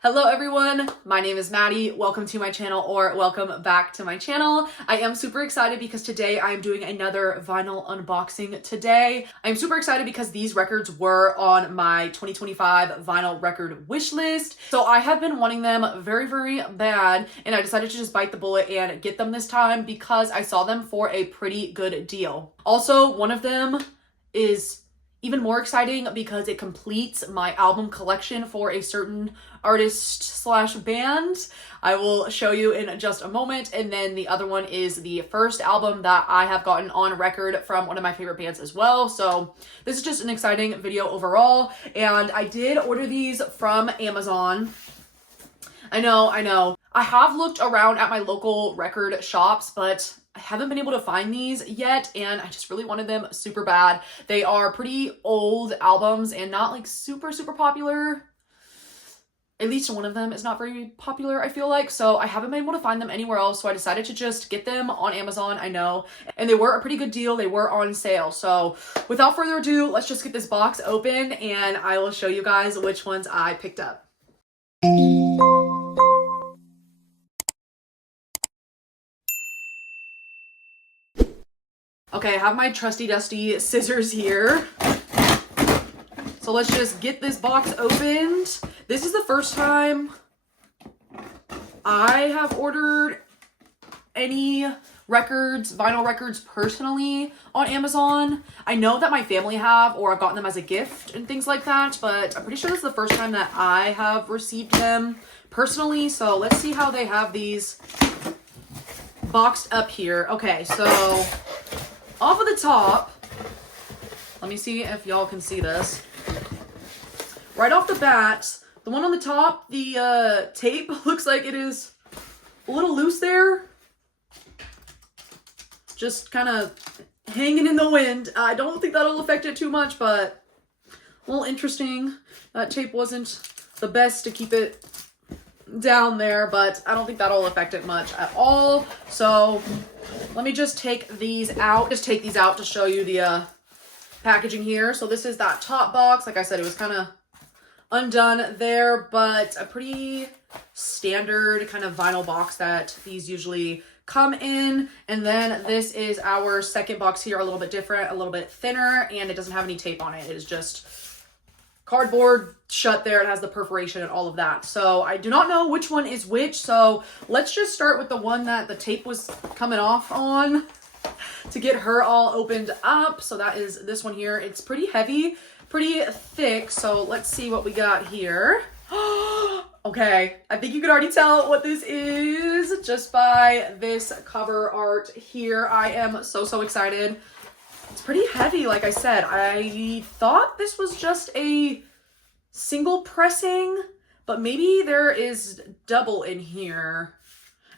Hello everyone, my name is Maddie. Welcome to my channel, or welcome back to my channel. I am super excited because today I'm doing another vinyl unboxing today. I'm super excited because these records were on my 2025 vinyl record wish list. So I have been wanting them very bad, and I decided to just bite the bullet and get them this time because I saw them for a pretty good deal. Also, one of them is even more exciting because it completes my album collection for a certain artist slash band. I will show you in just a moment. And then the other one is the first album that I have gotten on record from one of my favorite bands as well. So this is just an exciting video overall. And I did order these from Amazon. I know. I have looked around at my local record shops, but I haven't been able to find these yet, and I just really wanted them super bad. They are pretty old albums and not like super popular. At least one of them is not very popular, I feel like. So I haven't been able to find them anywhere else. So I decided to just get them on Amazon, I know. And they were a pretty good deal. They were on sale. So without further ado, let's just get this box open and I will show you guys which ones I picked up. Okay, I have my trusty dusty scissors here. So let's just get this box opened. This is the first time I have ordered any records, vinyl records personally on Amazon. I know that my family have, or I've gotten them as a gift and things like that, but I'm pretty sure this is the first time that I have received them personally. So let's see how they have these boxed up here. Okay, so off of the top, let me see if y'all can see this. Right off the bat, the one on the top, the tape looks like it is a little loose there. Just kind of hanging in the wind. I don't think that'll affect it too much, but a little interesting. That tape wasn't the best to keep it down there, but I don't think that'll affect it much at all. So let me just take these out. Just take these out to show you the packaging here. So this is that top box. Like I said, it was kind of undone there, but a pretty standard kind of vinyl box that these usually come in. And then this is our second box here, a little bit different, a little bit thinner, and it doesn't have any tape on it. It is just cardboard shut there. It has the perforation and all of that. So I do not know which one is which. So let's just start with the one that the tape was coming off on to get her all opened up. So that is this one here. It's pretty heavy, pretty thick. So let's see what we got here. Okay, I think you can already tell what this is just by this cover art here. I am so excited. It's pretty heavy, like I said. I thought this was just a single pressing, but maybe there is double in here.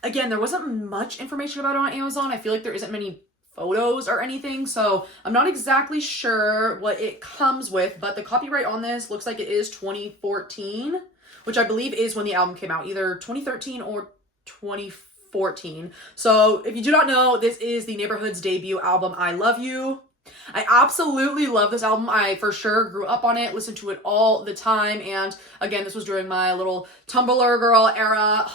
Again, there wasn't much information about it on Amazon. I feel like there isn't many photos or anything, so I'm not exactly sure what it comes with, but the copyright on this looks like it is 2014, which I believe is when the album came out, either 2013 or 2014. So if you do not know, this is the Neighborhood's debut album, I Love You. I absolutely love this album. I for sure grew up on it, listened to it all the time, and again, this was during my little Tumblr girl era.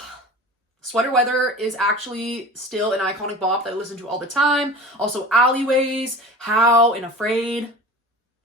Sweater Weather is actually still an iconic bop that I listen to all the time. Also Alleyways, How, and Afraid.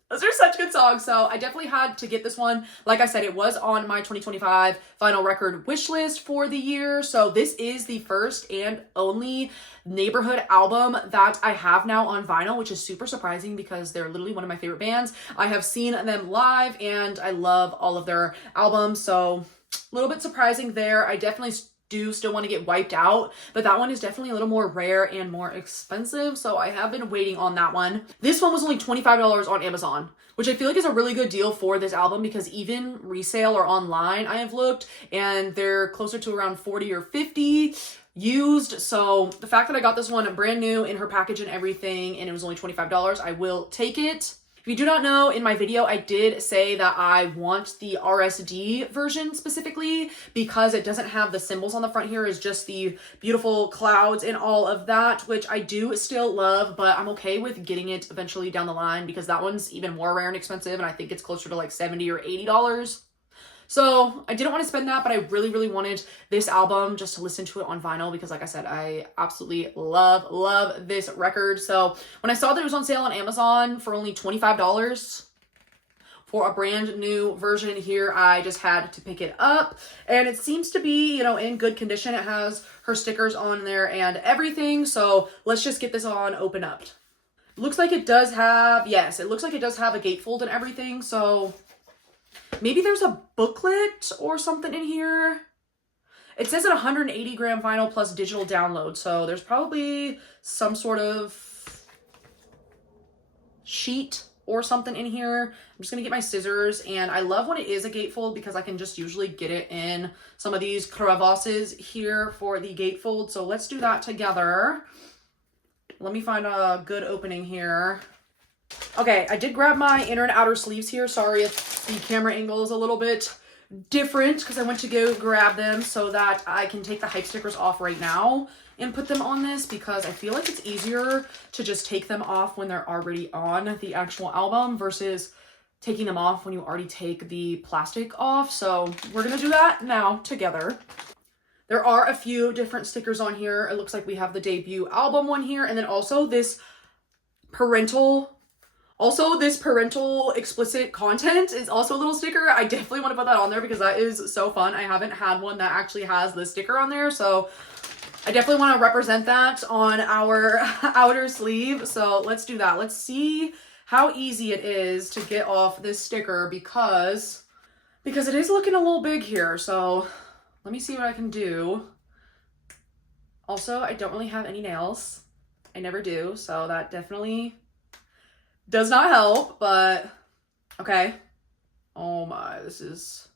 Those are such good songs, so I definitely had to get this one. Like I said, it was on my 2025 vinyl record wish list for the year, so this is the first and only Neighborhood album that I have now on vinyl, which is super surprising because they're literally one of my favorite bands. I have seen them live, and I love all of their albums, so a little bit surprising there. I definitely do still want to get Wiped Out, but that one is definitely a little more rare and more expensive, so I have been waiting on that one. This one was only $25 on Amazon, which I feel like is a really good deal for this album because even resale or online I have looked and they're closer to around 40 or 50 used. So the fact that I got this one brand new in her package and everything and it was only $25, I will take it. If you do not know, in my video, I did say that I want the RSD version specifically because it doesn't have the symbols on the front here. It's just the beautiful clouds and all of that, which I do still love, but I'm okay with getting it eventually down the line because that one's even more rare and expensive, and I think it's closer to like $70 or $80. So I didn't want to spend that, but I really, really wanted this album just to listen to it on vinyl because like I said, I absolutely love this record. So when I saw that it was on sale on Amazon for only $25 for a brand new version here, I just had to pick it up. And it seems to be, you know, in good condition. It has her stickers on there and everything. So let's just get this on open up. Looks like it does have, yes, it looks like it does have a gatefold and everything. So maybe there's a booklet or something in here. It says it 180 gram vinyl plus digital download. So there's probably some sort of sheet or something in here. I'm just gonna get my scissors, and I love when it is a gatefold because I can just usually get it in some of these crevasses here for the gatefold. So let's do that together. Let me find a good opening here. Okay, I did grab my inner and outer sleeves here. Sorry if the camera angle is a little bit different because I went to go grab them so that I can take the hype stickers off right now and put them on this, because I feel like it's easier to just take them off when they're already on the actual album versus taking them off when you already take the plastic off. So we're gonna do that now together. There are a few different stickers on here. It looks like we have the debut album one here, and then also this parental explicit content is also a little sticker. I definitely want to put that on there because that is so fun. I haven't had one that actually has the sticker on there, so I definitely want to represent that on our outer sleeve. So let's do that. Let's see how easy it is to get off this sticker because it is looking a little big here. So let me see what I can do. Also, I don't really have any nails. I never do, so that definitely does not help, but okay. Oh my, this is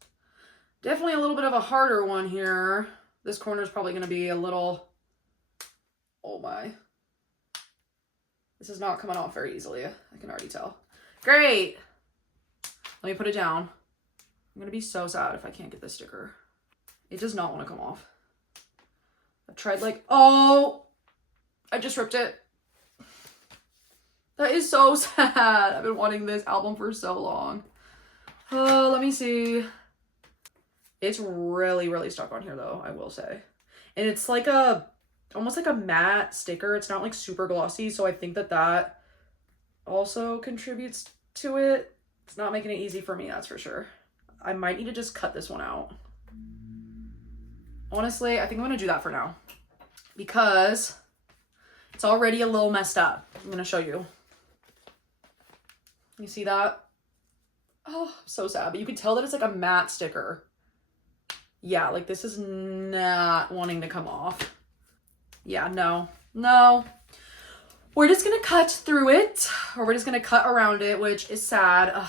definitely a little bit of a harder one here. This corner is probably going to be a little, oh my. This is not coming off very easily. I can already tell. Great. Let me put it down. I'm going to be so sad if I can't get this sticker. It does not want to come off. I've tried oh, I just ripped it. That is so sad. I've been wanting this album for so long. Oh, let me see. It's really, really stuck on here though, I will say. And it's like almost like a matte sticker. It's not like super glossy, so I think that also contributes to it. It's not making it easy for me, that's for sure. I might need to just cut this one out. Honestly, I think I'm gonna do that for now because it's already a little messed up. I'm gonna show you. You see that? Oh, so sad, but you can tell that it's like a matte sticker. Yeah, like this is not wanting to come off. Yeah, no. We're just gonna cut through it, or we're just gonna cut around it, which is sad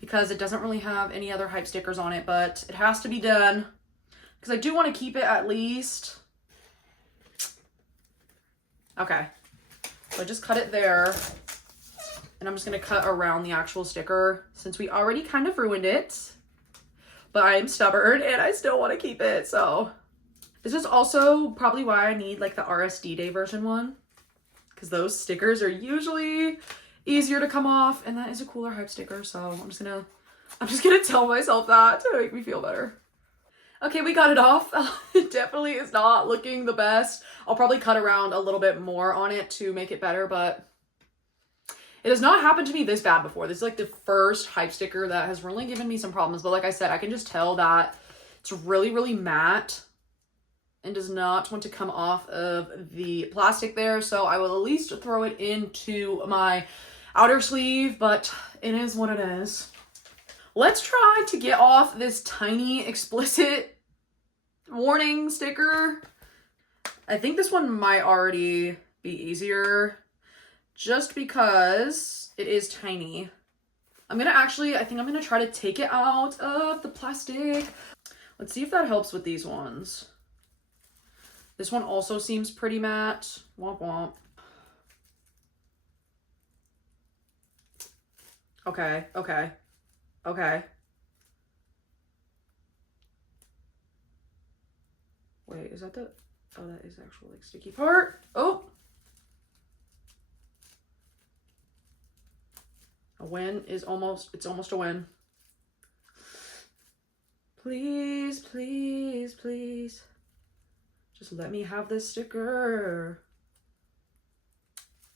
because it doesn't really have any other hype stickers on it, but it has to be done because I do want to keep it at least. Okay, so I just cut it there, and I'm just gonna cut around the actual sticker since we already kind of ruined it. But I'm stubborn and I still want to keep it. So this is also probably why I need like the RSD Day version one, because those stickers are usually easier to come off, and that is a cooler hype sticker. So I'm just gonna tell myself that to make me feel better. Okay, we got it off. It definitely is not looking the best. I'll probably cut around a little bit more on it to make it better, but it has not happened to me this bad before. This is like the first hype sticker that has really given me some problems. But like I said, I can just tell that it's really, really matte and does not want to come off of the plastic there. So I will at least throw it into my outer sleeve, but it is what it is. Let's try to get off this tiny explicit warning sticker. I think this one might already be easier, just because it is tiny. I think I'm gonna try to take it out of the plastic. Let's see if that helps with these ones. This one also seems pretty matte. Womp womp. Okay. Wait, is that the, oh, that is the actual like sticky part. Oh. A win is almost, it's almost a win. Please, please, please. Just let me have this sticker.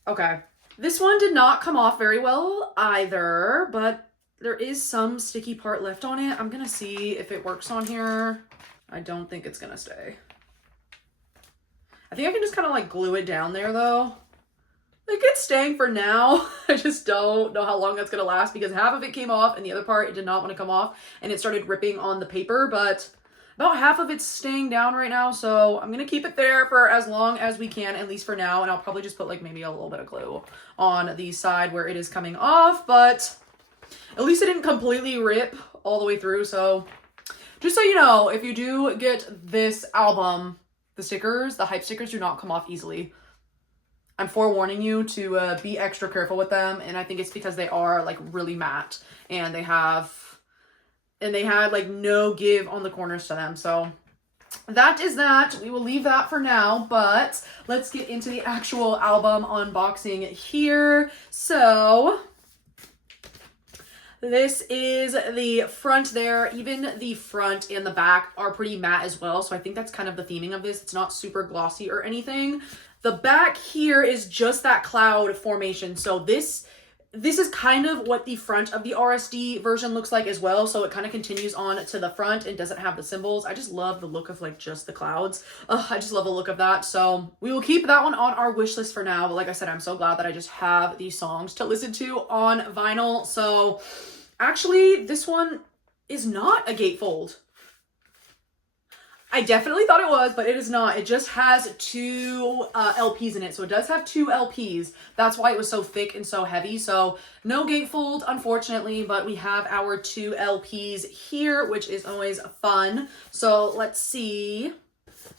Okay. This one did not come off very well either, but there is some sticky part left on it. I'm gonna see if it works on here. I don't think it's gonna stay. I think I can just kind of like glue it down there though. Like, it's staying for now. I just don't know how long that's gonna last because half of it came off and the other part it did not want to come off and it started ripping on the paper, but about half of it's staying down right now, so I'm gonna keep it there for as long as we can, at least for now, and I'll probably just put like maybe a little bit of glue on the side where it is coming off, but at least it didn't completely rip all the way through. So just so you know, if you do get this album, the stickers, the hype stickers do not come off easily. I'm forewarning you to be extra careful with them, and I think it's because they are like really matte and they had like no give on the corners to them. So that is that. We will leave that for now, but let's get into the actual album unboxing here. So this is the front there. Even the front and the back are pretty matte as well, so I think that's kind of the theming of this. It's not super glossy or anything. The back here is just that cloud formation, so this is kind of what the front of the RSD version looks like as well. So it kind of continues on to the front and doesn't have the symbols. I just love the look of like just the clouds. I just love the look of that. So we will keep that one on our wish list for now. But like I said, I'm so glad that I just have these songs to listen to on vinyl. So actually, this one is not a gatefold. I definitely thought it was, but it is not. It just has two LPs in it. So it does have two LPs. That's why it was so thick and so heavy. So no gatefold, unfortunately, but we have our two LPs here, which is always fun. So let's see.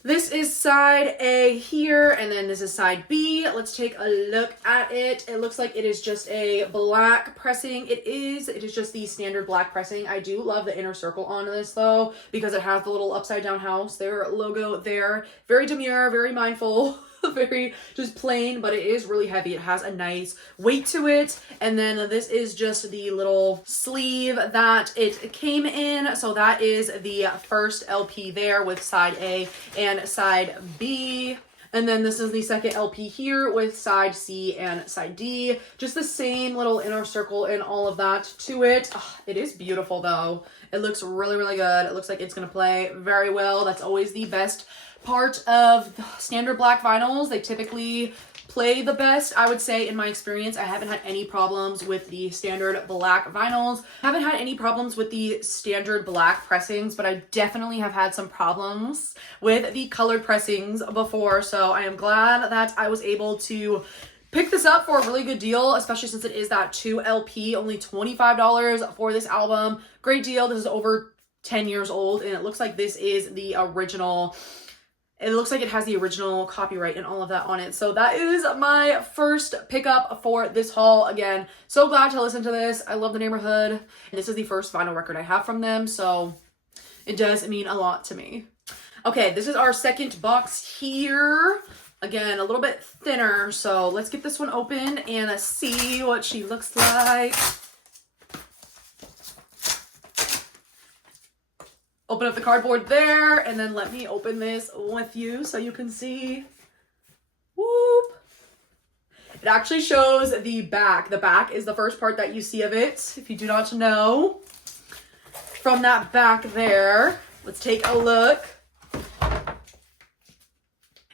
This is side A here, and then this is side B. Let's take a look at it. It looks like it is just a black pressing. It is just the standard black pressing. I do love the inner circle on this though, because it has the little upside down house, their logo there. Very demure, very mindful. Very just plain, but it is really heavy. It has a nice weight to it. And then this is just the little sleeve that it came in. So that is the first LP there with side A and side B. And then this is the second LP here with side C and side D. Just the same little inner circle and all of that to it. Oh, it is beautiful though. It looks really, really good. It looks like it's gonna play very well. That's always the best part of standard black vinyls. They typically play the best, I would say, in my experience. I haven't had any problems with the standard black vinyls. I haven't had any problems with the standard black pressings, but I definitely have had some problems with the colored pressings before. So I am glad that I was able to pick this up for a really good deal, especially since it is that 2 LP, only $25 for this album. Great deal. This is over 10 years old, and it looks like this is the original. It looks like it has the original copyright and all of that on it. So that is my first pickup for this haul. Again, so glad to listen to this. I love the Neighborhood. And this is the first vinyl record I have from them, so it does mean a lot to me. Okay, this is our second box here. Again, a little bit thinner, so let's get this one open and see what she looks like. Open up the cardboard there, and then let me open this with you so you can see. Whoop. It actually shows the back. The back is the first part that you see of it, if you do not know. From that back there, let's take a look.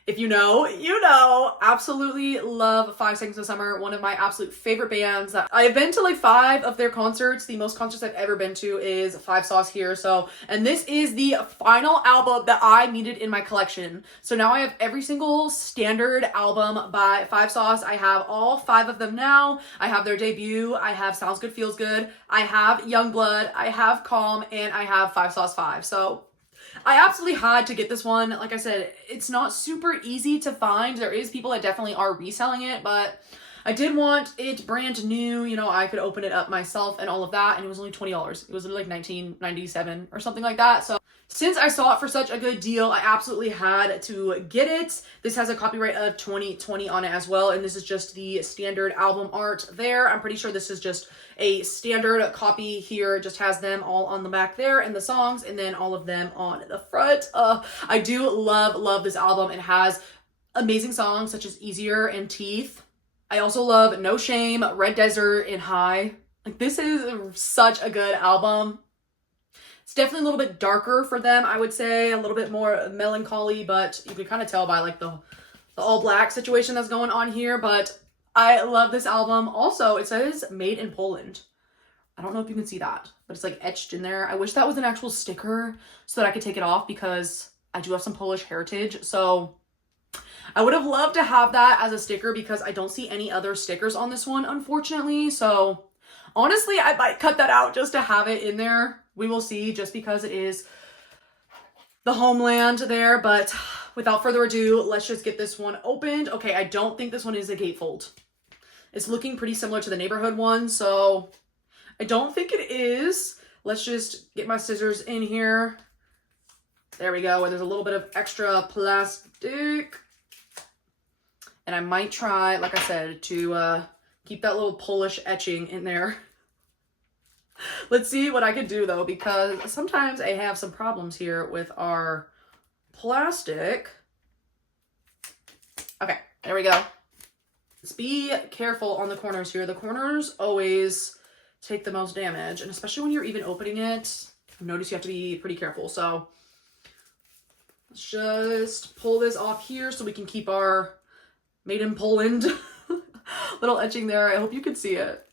If you know, you know. Absolutely love 5 Seconds of Summer. One of my absolute favorite bands. I have been to like 5 of their concerts. The most concerts I've ever been to is 5 Sauce here. So, and this is the final album that I needed in my collection. So now I have every single standard album by 5 Sauce. I have all 5 of them now. I have their debut. I have Sounds Good, Feels Good. I have Youngblood. I have Calm, and I have 5 Sauce 5. So I absolutely had to get this one. Like I said, it's not super easy to find. There is people that definitely are reselling it, but I did want it brand new. You know, I could open it up myself and all of that, and it was only $20. It was like $19.97 or something like that. So Since I saw it for such a good deal, I absolutely had to get it. This has a copyright of 2020 on it as well, and this is just the standard album art there. I'm pretty sure this is just a standard copy here. It just has them all on the back there and the songs, and then all of them on the front. I do love this album. It has amazing songs such as Easier and Teeth. I also love No Shame, Red Desert, and High. Like, this is such a good album. It's definitely a little bit darker for them, I would say, a little bit more melancholy, but you can kind of tell by like the all black situation that's going on here. But I love this album. Also, it says made in Poland. I don't know if you can see that, but it's like etched in there. I wish that was an actual sticker so that I could take it off, because I do have some Polish heritage. So I would have loved to have that as a sticker, because I don't see any other stickers on this one, unfortunately. So honestly, I might cut that out just to have it in there. We will see, just because it is the homeland there. But without further ado, let's just get this one opened. Okay, I don't think this one is a gatefold. It's looking pretty similar to the Neighborhood one, so I don't think it is. Let's just get my scissors in here. There we go, where there's a little bit of extra plastic. And I might try, like I said, to keep that little Polish etching in there. Let's see what I can do, though, because sometimes I have some problems here with our plastic. Okay, there we go. Let's be careful on the corners here. The corners always take the most damage, and especially when you're even opening it, I've noticed you have to be pretty careful. So let's just pull this off here so we can keep our made in Poland little etching there. I hope you can see it.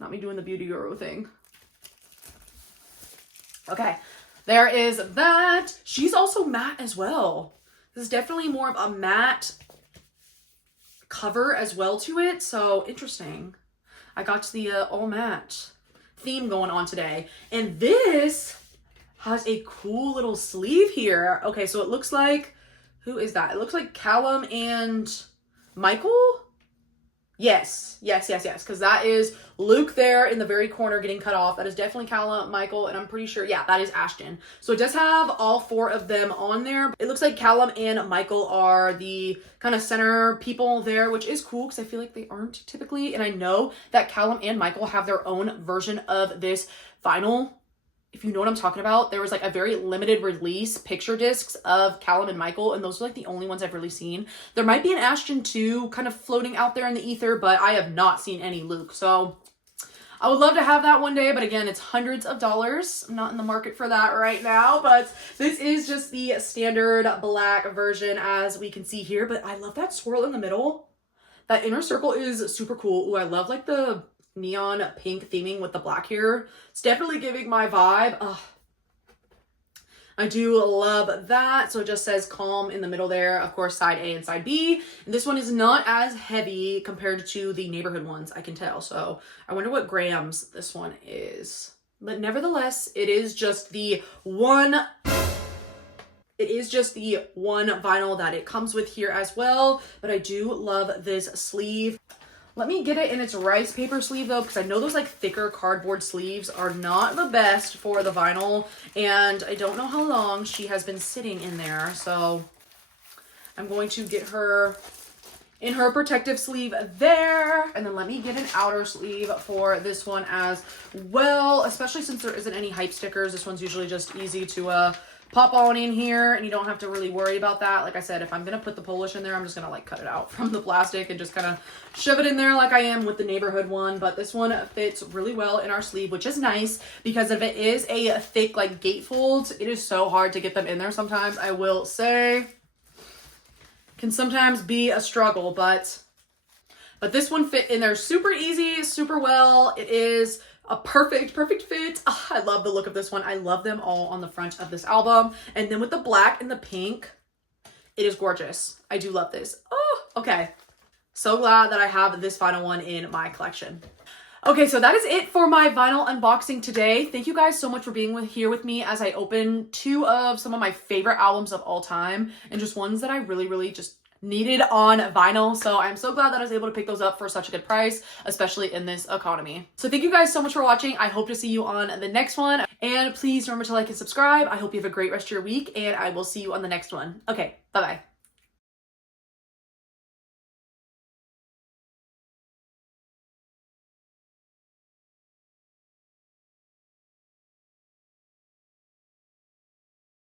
Not me doing the beauty guru thing. Okay, there is that. She's also matte as well. This is definitely more of a matte cover as well to it. So interesting. I got the all matte theme going on today. And this has a cool little sleeve here. Okay, so it looks like, who is that? It looks like Callum and Michael. Yes, because that is Luke there in the very corner getting cut off. That is definitely Callum, Michael, and I'm pretty sure, yeah, that is Ashton. So it does have all four of them on there. It looks like Callum and Michael are the kind of center people there, which is cool because I feel like they aren't typically. And I know that Callum and Michael have their own version of this vinyl. If you know what I'm talking about, there was like a very limited release picture discs of Callum and Michael, and those are like the only ones I've really seen. There might be an Ashton too, kind of floating out there in the ether, but I have not seen any Luke. So I would love to have that one day, but again, it's hundreds of dollars. I'm not in the market for that right now, but this is just the standard black version as we can see here. But I love that swirl in the middle. That inner circle is super cool. Ooh, I love like the neon pink theming with the black here. It's definitely giving my vibe. I do love that. So it just says calm in the middle there. Of course, side A and side B. And this one is not as heavy compared to the Neighborhood ones, I can tell. So I wonder what grams this one is. But nevertheless, it is just the one vinyl that it comes with here as well. But I do love this sleeve. Let me get it in its rice paper sleeve though, because I know those like thicker cardboard sleeves are not the best for the vinyl, and I don't know how long she has been sitting in there. So I'm going to get her in her protective sleeve there, and then let me get an outer sleeve for this one as well, especially since there isn't any hype stickers. This one's usually just easy to pop on in here, and you don't have to really worry about that. Like I said, if I'm gonna put the Polish in there, I'm just gonna like cut it out from the plastic and just kind of shove it in there like I am with the Neighborhood one. But this one fits really well in our sleeve, which is nice, because if it is a thick like gatefold, it is so hard to get them in there sometimes. I will say, can sometimes be a struggle, but this one fit in there super easy, super well. It is a perfect fit. Oh, I love the look of this one. I love them all on the front of this album. And then with the black and the pink, it is gorgeous. I do love this. Oh, okay. So glad that I have this final one in my collection. Okay, so that is it for my vinyl unboxing today. Thank you guys so much for being here with me as I open two of some of my favorite albums of all time, and just ones that I really just needed on vinyl. So I'm so glad that I was able to pick those up for such a good price, especially in this economy. So thank you guys so much for watching. I hope to see you on the next one. And please remember to like and subscribe. I hope you have a great rest of your week, and I will see you on the next one. Okay, bye-bye.